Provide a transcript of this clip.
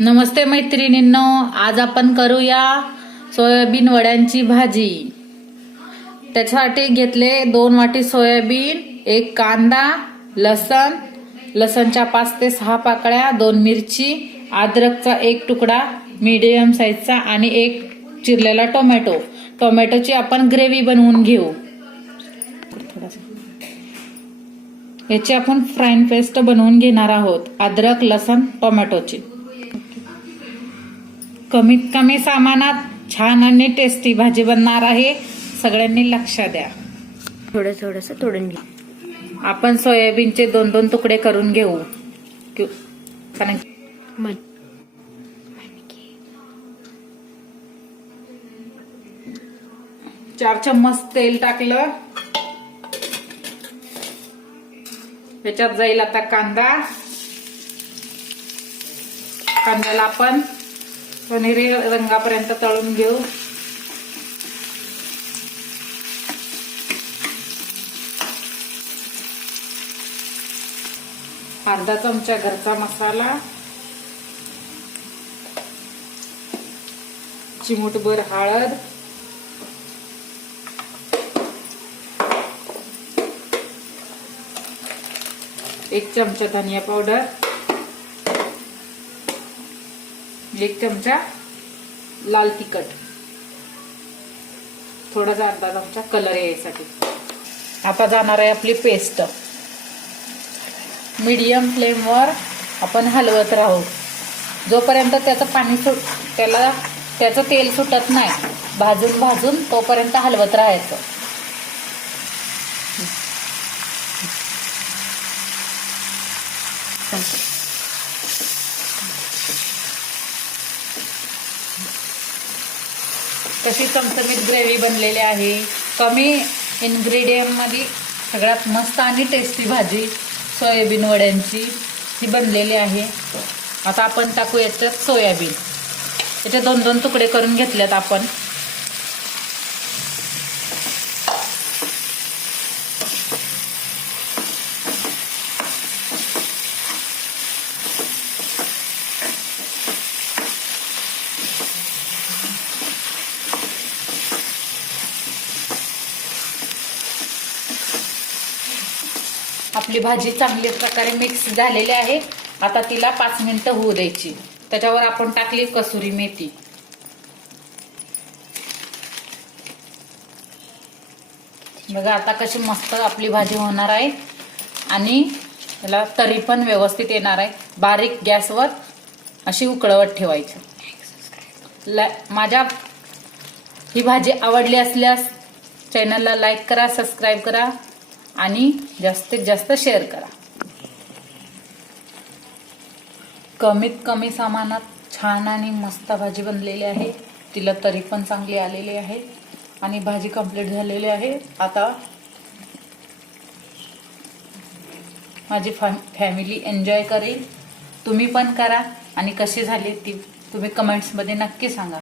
नमस्ते मैत्रिणींनो, आज आपण करूया सोयाबीन वड्यांची भाजी। त्याच्यासाठी घेतले 2 वाटी सोयाबीन, 1 कांदा, लसणच्या 5 ते 6 पाकळ्या, 2 मिरची, अद्रकचा 1 तुकडा मीडियम साईजचा आणि 1 चिरलेला टोमॅटो। टोमॅटोची आपण ग्रेव्ही बनवून घेऊ। याची आपण फ्राईन पेस्ट बनवून घेणार आहोत, अद्रक, लसण, टोमॅटोची। कमीत कमी सामानात छान आणि टेस्टी भाजी बनणार आहे, सगळ्यांनी लक्ष द्या। थोडंसं तोडून घेऊ। आपण सोयाबीनचे 2-2 तुकडे करून घेऊ। कारण 4 चम्मच तेल टाकलं। त्याच्यात जाईल आता कांदा। कांद्याला आपण सोनेरी रंगापर्यंत तळून घेऊ। अर्धा चमचा घरचा मसाला, चिमूटभर हळद, एक चमचा धनिया पावडर, 1 चमचा लाल तिखट, थोडासा अर्धा चमचा कलर यायसाठी। आता जाणार आहे आपली पेस्ट। मीडियम फ्लेमवर आपण हलवत राहू जोपर्यंत त्याचं तेल सुटत नाही। भाजून तोपर्यंत हलवत राहायचं। कशी चमचमीत ग्रेव्ही बनलेली आहे। कमी इन्ग्रेडियंट मध्ये सगळ्यात मस्त आणि टेस्टी भाजी सोयाबीन वड्यांची ही बनलेली आहे। आता आपण टाकू याच्यात सोयाबीन। याचे 2-2 तुकडे करून घेतलेत आपण। आपली भाजी चांगल्या प्रकारे मिक्स झालेली आहे। आता तिला 5 मिनिटं होऊ द्यायची। त्याच्यावर आपण टाकली कसुरी मेथी। बघा आता कशी मस्त आपली भाजी होणार आहे आणि त्याला तरी पण व्यवस्थित येणार आहे। बारीक गॅसवर अशी उकळवत ठेवायची। माझ्या ही भाजी आवडली असल्यास चॅनलला लाईक करा, सबस्क्राईब करा आणि जास्तीत जास्त शेअर करा। कमीत कमी सामानात छान आणि मस्त भाजी बनलेली आहे। तिला तरी पण चांगली आलेली आहे आणि भाजी कंप्लीट झालेली आहे। आता माझी फॅमिली एन्जॉय करेल। तुम्ही पण करा आणि कशी झाली ती तुम्ही कमेंट्स मध्ये नक्की सांगा।